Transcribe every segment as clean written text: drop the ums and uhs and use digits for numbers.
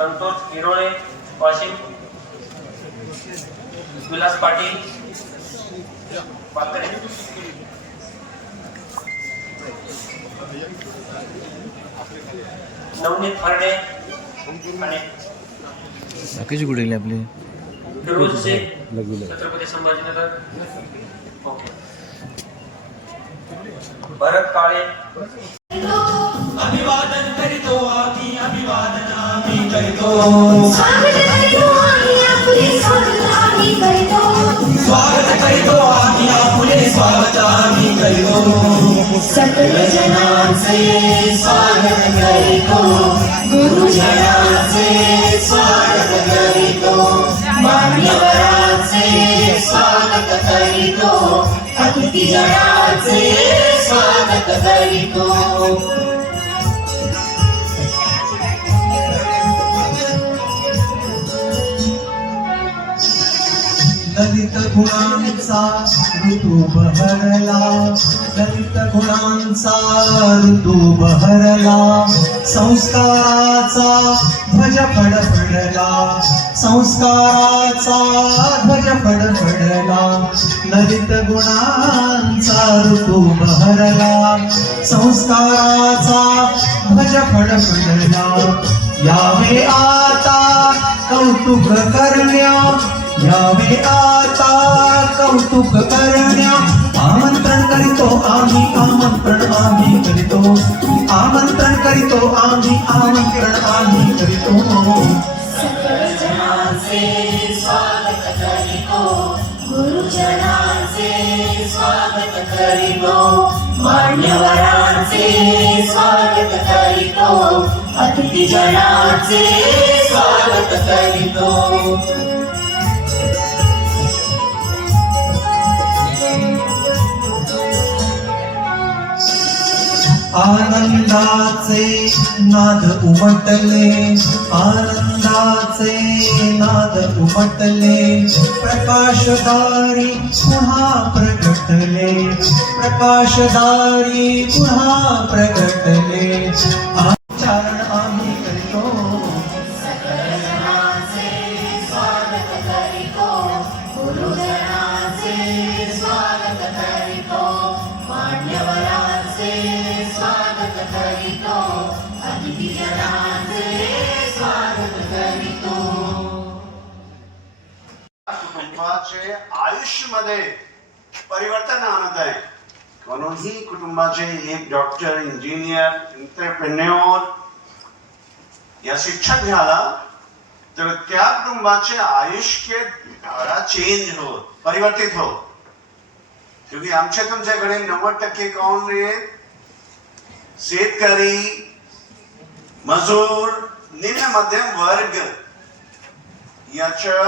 संतोष हिरोळे वाशिम, विलास पाटील पाथरे, नवनीत फरडे आणि कशी कुठे आपली फिरोज शेख छत्रपती संभाजीनगर, ओके, भरत काळे, अभिवादन करीतो आम्ही, अभिवादन आम्ही करीतो, स्वागत करीतो आम्ही आपुले स्वागत आम्ही करीतो, स्वागत करीतो आम्ही आपुले स्वागत आम्ही करीतो, सकल जनांचे स्वागत करीतो, गुरुजनांचे स्वागत करीतो, मान्यवरांचे स्वागत करीतो, अतिथीजनांचे स्वागत करीतो. दलित गुणांचा ऋतू बहरला, दलित गुणांचा ऋतू बहरला, संस्काराचा ध्वज फडफडला, संस्काराचा ध्वज फडफडला, दलित गुणांचा ऋतू बहरला, संस्काराचा ध्वज फडफडला. यावे आता कौतुक करण्या, यावे आता कौतुक करण्या, आमंत्रण करीतो आम्ही, आमंत्रण आम्ही करीतो, आमंत्रण करीतो आम्ही, आमंत्रण आम्ही करीतो. सकल जनांचे स्वागत करीतो, गुरुजनांचे स्वागत करीतो, मान्यवरांचे स्वागत करीतो, अतिथीजनांचे स्वागत करीतो. आनंदाचे नाद उमटले, आनंदाचे नाद उमटले, प्रकाशदारी पुन्हा प्रगटले, प्रकाशदारी पुन्हा प्रगटले. आचरण आम्ही करीतो, सकल जनांचे स्वागत करीतो, गुरुजनांचे स्वागत करीतो, मान्यवरांचे स्वागत करीतो, अतिथीजनांचे स्वागत करीतो. कुटुंबाचे आयुष्यामध्ये परिवर्तन आणत आहे. म्हणून ही कुटुंबाचे एक डॉक्टर, इंजिनियर, एंटरप्रेन्योर या शिक्षक झाला तर त्या कुटुंबाचे आयुष्य धारा चेंज होत, परिवर्तित होत. क्योंकि आमच्या तुमच्याकडे 90% कोण रे शेतकरी, मजूर, निम्न मध्यम वर्ग याच्या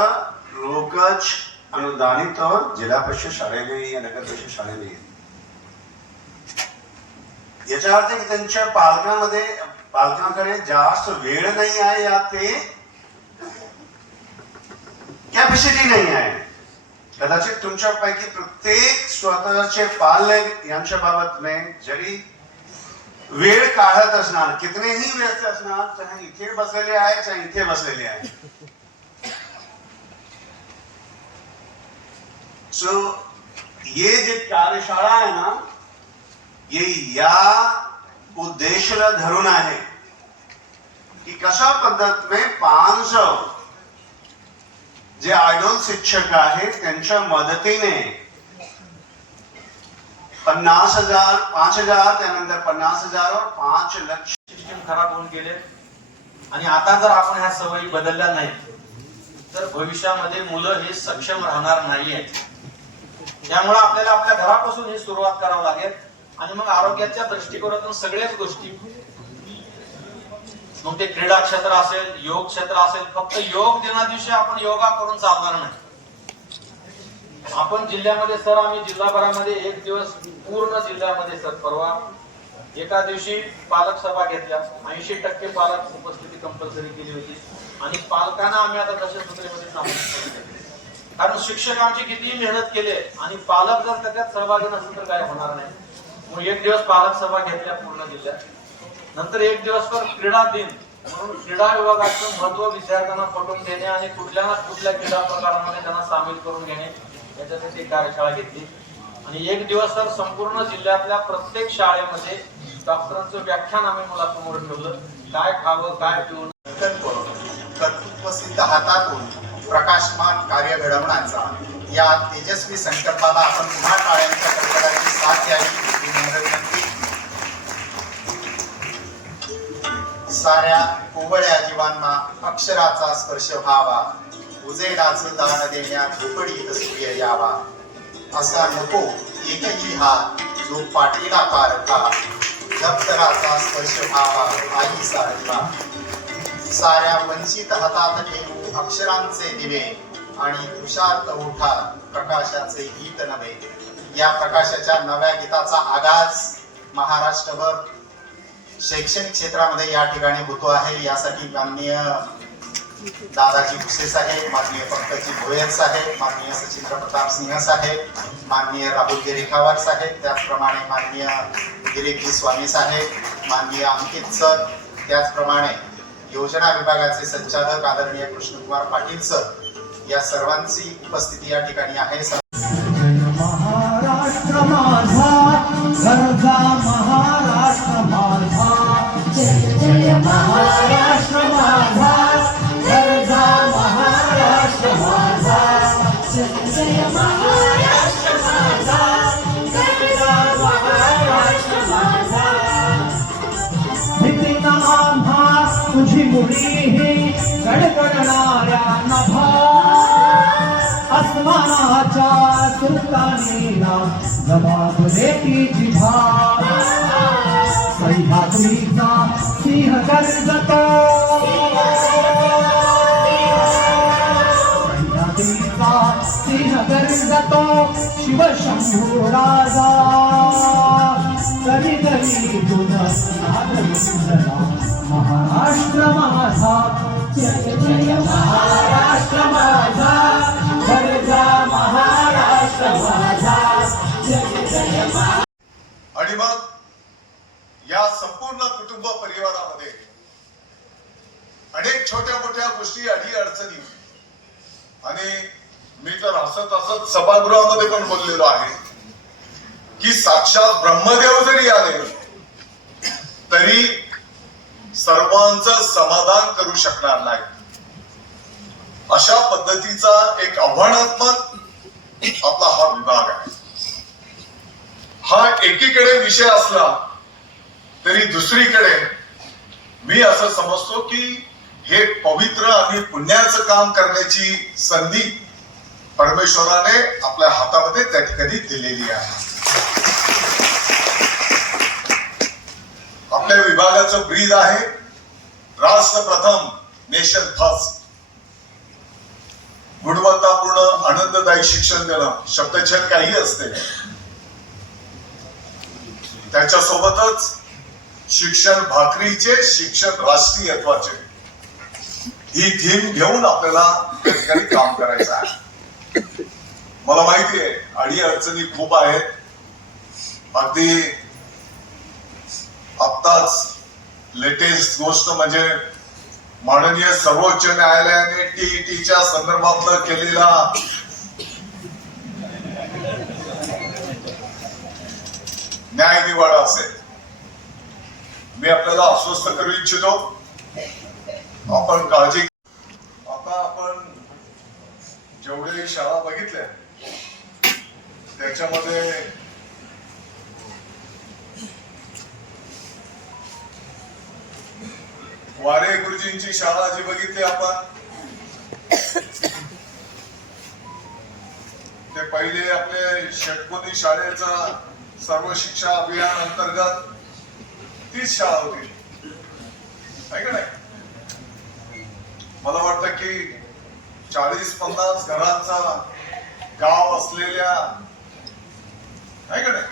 लोकच अनुदानित जिल्हा परिषद शाळेने या नगर परिषद शाळेने. याचा अर्थ की त्यांच्या पालकांकडे जास्त वेळ नाही आहे या ते कॅपॅसिटी नाही आहे. कदाचित तुमच्यापैकी प्रत्येक स्वतःचे पालक यांच्या बाबत में जरी वेळ काढत असणार, कितनेही व्यस्त असणार, चाहे इथे बसलेले आहे चाहे इथे बसलेले आहे. सो ये जे कार्यशाळा आहे ना, ये या उद्देशाला धरून आहे की कशा पद्धत में 500 जे आयडॉल शिक्षक आहेत त्यांच्या मदतीने 50,000, 5,000, त्यानंतर 50,000 और 5 लाख सिस्टम खराब होऊन गेले. आणि आता जर आपण ह्या सवयी बदलल्या नाही तर भविष्यामध्ये मुलं हे सक्षम राहणार नाहीये. त्यामुळे आपल्याला आपल्या घरापासून ही सुरुवात करावी लागेल. आणि मग आरोग्याच्या दृष्टिकोनातून सगळ्याच गोष्टी, मग ते क्रीडा क्षेत्र असेल, योग क्षेत्र असेल, फक्त योग दिना दिवशी आपण योगा करून चालणार नाही. आपण जिल्ह्यामध्ये सर, आम्ही जिल्हाभरामध्ये एक दिवस पूर्ण जिल्ह्यामध्ये सर परवा एका दिवशी पालक सभा घेतल्या. 80% पालक उपस्थिती कंपल्सरी केली होती. आणि पालकांना आम्ही आता दशसूत्रीमध्ये सामील, कारण शिक्षक आमची कितीही मेहनत केली आणि पालक जर त्याच्यात सहभागी नसेल तर काय होणार नाही. मग एक दिवस पालक सभा घेतल्या पूर्ण जिल्ह्यात. नंतर एक दिवस क्रीडा दिन म्हणून क्रीडा विभागाचं महत्व विद्यार्थ्यांना पटवून देणे आणि कुठल्या ना कुठल्या क्रीडा प्रकारामध्ये त्यांना सामील करून घेणे याच्यासाठी कार्यशाळा घेतली. आणि एक दिवस तर संपूर्ण जिल्ह्यातल्या प्रत्येक शाळेमध्ये डॉक्टरांचं व्याख्यान आम्ही मुलासमोर ठेवलं. काय खावं, काय पिऊ. कर्तृत्व सिद्ध हातातून प्रकाशमान कार्य घडवण्याचा या तेजस्वी संकल्पाला आपण पुन्हा टाळ्यांच्या कडकडाची साथ द्यावी ही नम्र विनंती. साऱ्या कोवळ्या जीवांना अक्षराचा स्पर्श व्हावा, उजेडाचं दान देण्या झोपडीत सूर्य यावा. असा नको एकही हात जो पाठीला पारखा, दप्तराचा स्पर्श व्हावा आई सारखा. साऱ्या वंचित हातात ठेवू अक्षरांचे दिवे आणि तुषार्त ओठात प्रकाशाचे गीत नवे. या प्रकाशाच्या नव्या गीताचा आगाज महाराष्ट्रभर शैक्षणिक क्षेत्रामध्ये या ठिकाणी होतो आहे. यासाठी माननीय दादाजी भुसे साहेब, माननीय पंकजी भोयर साहेब, माननीय सचिंद्र प्रताप सिंह साहेब, माननीय राहुल गिरीखावर साहेब, त्याचप्रमाणे माननीय दिलीपजी स्वामी साहेब, माननीय अंकित सर, त्याचप्रमाणे योजना विभागाचे संचालक आदरणीय कृष्णकुमार पाटील सर, या सर्वांची उपस्थिती या ठिकाणी आहे. महाराष्ट्र माझा गरजा महाराष्ट्र माझा, जय जय महाराष्ट्र माझा गरजा महाराष्ट्र माझा, जय जय महाराष्ट्र माझा, गरजा महाराष्ट्र माझा. भीती आम्हा तुझी मुळी गडगडणाऱ्या नभा, आसमानाच्या सुलतानीला जबाब देती जिभा. सह्याद्रीचा सिंह गर्जतो, सह्याद्रीचा सिंह गर्जतो, शिवशंभू राजा. कधी कधी तुझा नाद विसरला महाराष्ट्र माझा, जय जय महाराष्ट्र माझा गरजा महाराष्ट्र माझा, जय जय आणि मग या संपूर्ण कुटुंब परिवारामध्ये अनेक छोट्या मोठ्या गोष्टी अडी अडचणी, आणि मी तर हसत हसत सभागृहामध्ये पण बोललेलो आहे की साक्षात ब्रह्मदेव जरी आले तरी सर्वांचं समाधान करू शकणार नाही. अशा पद्धतीचा एक आव्हानात्मक आपला हा विभाग आहे. हा एकीकडे विषय असला तरी दुसरीकडे मी असं समजतो की हे पवित्र आणि पुण्याचं काम करण्याची संधी परमेश्वराने आपल्या हातामध्ये त्या ठिकाणी दिलेली आहे. आपल्या विभागाचं ब्रीद आहे राष्ट्र प्रथम नेशन फर्स्ट. गुणवत्तापूर्ण आनंददायी शिक्षण देणं शब्दछेद काही असते, त्याच्यासोबतच शिक्षण भाकरीचे, शिक्षण राष्ट्रीयत्वाचे, ही थीम घेऊन आपल्याला त्या ठिकाणी काम करायचं आहे. मला माहिती आहे अडी अडचणी खूप आहेत. अगदी आत्ताच लेटेस्ट गोष्ट म्हणजे माननीय सर्वोच्च न्यायालयाने टीईटीच्या संदर्भातलं केलेला न्याय निवाडा असेल. मी आपल्याला आश्वस्त करू इच्छितो, आपण काळजी. आता आपण जेवढे शाळा बघितल्या त्याच्यामध्ये वारे गुरुजींची शाळा जी बघितली आपण, ते पहिले आपले षटकोनी शाळेचा सर्व शिक्षा अभियान अंतर्गत तीच शाळा होती, आहे का नाही? मला वाटतं की 40-50 घरांचा गाव असलेल्या, आहे का नाही,